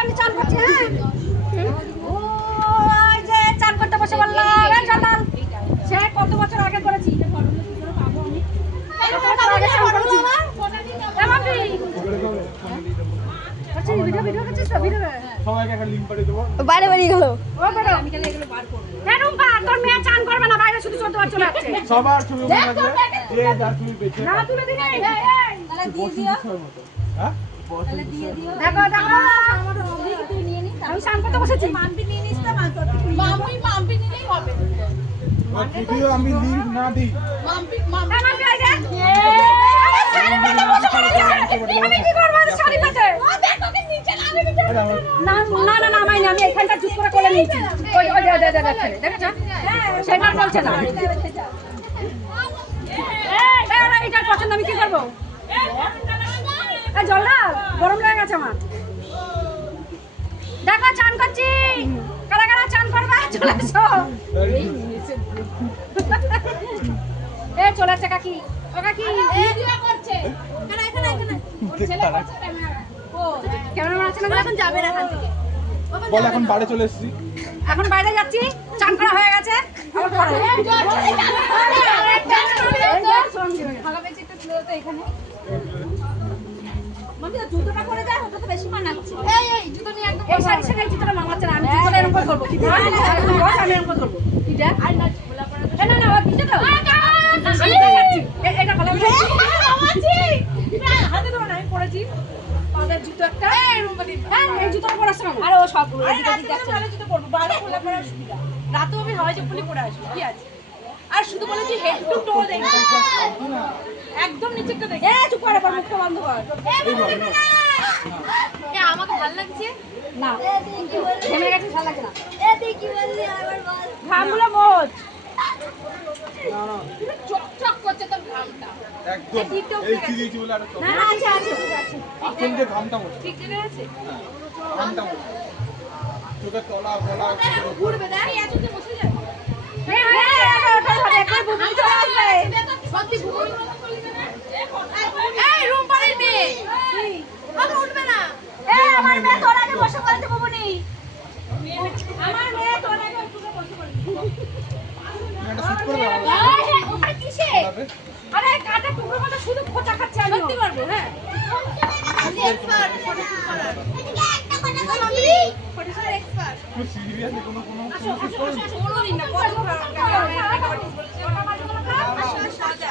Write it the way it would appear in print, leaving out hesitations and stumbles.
আমি চান করছি। হ্যাঁ ওই যে চান করতে বসে বললাম জানাল সে কত বছর আগে করেছি। বাইরে বেরিয়ে গেল। তোর মেয়ে চান করবে না, বাইরে শুধু চলতে চলে যাচ্ছে। সবার ছবি উঠে গেছে, যে যার ছবি পেয়েছে। না তুলে দিবি। তাহলে দিয়ে দিও, হ্যাঁ? তাহলে দিয়ে দিও। দেখো দেখো তুই নিয়ে নিস, আমি চান করতে বসেছি। মাম্পি নিয়ে নিস না, মাম্পি নিলেই হবে। ভিডিও আমি লিংক না দিই। মাম্পি আমার গায়ে দে। আরে শাড়ি পেতে বসে পড়েছে। আমি কি করব শাড়ি পেতে? ও দেখো কি নিচে নামে দিতে। আরে আমার না না না না আমি এখানটা চুপ করে কোলে নিয়েছি। ওই ওই দে দেখেছ? সেটা বলছে না। এই এটা পছন্দ, আমি কি করব? এই জলটা গরম লেগে গেছে আমার। দেখো চান করছি, কারা কারা চান করবা চলে এসো। এ চলে আসছে কাকি। ও কাকি ভিডিও করছে। এখানে ওর ছেলে করছে ক্যামেরা। ও ক্যামেরাম্যান আছে না? এখন যাবে না এখান থেকে। বল এখন বাড়ি চলে এসেছি। এখন বাইরে যাচ্ছি, চান করা হয়ে গেছে। আবার পরে ভাগা বেঁচে একটু তুলে তো এখানে। মাম্পি তো জুতোটা পরে যায়, ওটা তো বেশি মানাচ্ছে। এই জুতো নিয়ে একদম এই শাড়ির সাথে এই জুতোটা মানাচ্ছে না। আমি জুতোটা এরকম করে ধরবো। কি আমি এরকম করে ধরবো। এটা আর না খোলা পড়া তো। না ও দিতে দাও। আমি দেখাচ্ছি। এটা ভালো লাগে। মামাজি হাতে ধরো না, আমি পরেছি। পাদের জুতো একটা। এই রুমবাদি। হ্যাঁ এই জুতোটা পরে আসছে না। আরে ও সব আরে রাতে ভালো জুতো পরবো, বাইরে খোলা পড়া সুবিধা। রাতেও আমি হাওয়াই চপ্পলই পরে আসবো, কি আছে? আর শুধু বলেছি হেড টু টো দেখবে, একদম নিচেরটা দেখবে। এ চুপ করে পর মুখটা বন্ধ কর। আমাকে ভালো লাগছে না ঘেমে গেছে, ভালো লাগে না। কি বললি আবার বল। ঘামগুলো মোজ। চকচক করছে তোর ঘামটা। একদম এই চিড়িয়েছি বলে আরো চল। না না আছে আছে ঠিক আছে। এখন যে ঘামটা মতো, ঠিক জায়গায় আছে। ঘামটা মতো। চোখের তলা গলা ঘুরবে না, এই এত যে বসে যায়। একবার বুবলি চলে আসবে। সত্যি ঘুরবে না করলি না। এই রুম পাড়ির মেয়ে বাবা উঠবে না। আমার মেয়ে তোর আগে বসে বলতে বুবুনি। আমার মেয়ে তোর আগে উঠে বসে বলতে। একটা শুট করবে আমাদের। ওটা কিসে? আরে কাটা টুকরো মতো শুধু খোঁচা খাচ্ছে আমি। সত্যি পারবো, হ্যাঁ। আমি এক্সপার্ট ফটো শুট করার। এদিকে একটা কথা বলবি? Photo shoot expert. তুই সিরিয়াসলি কোনো আসো বলবি না, কত খারাপ। আসো আসো আসো।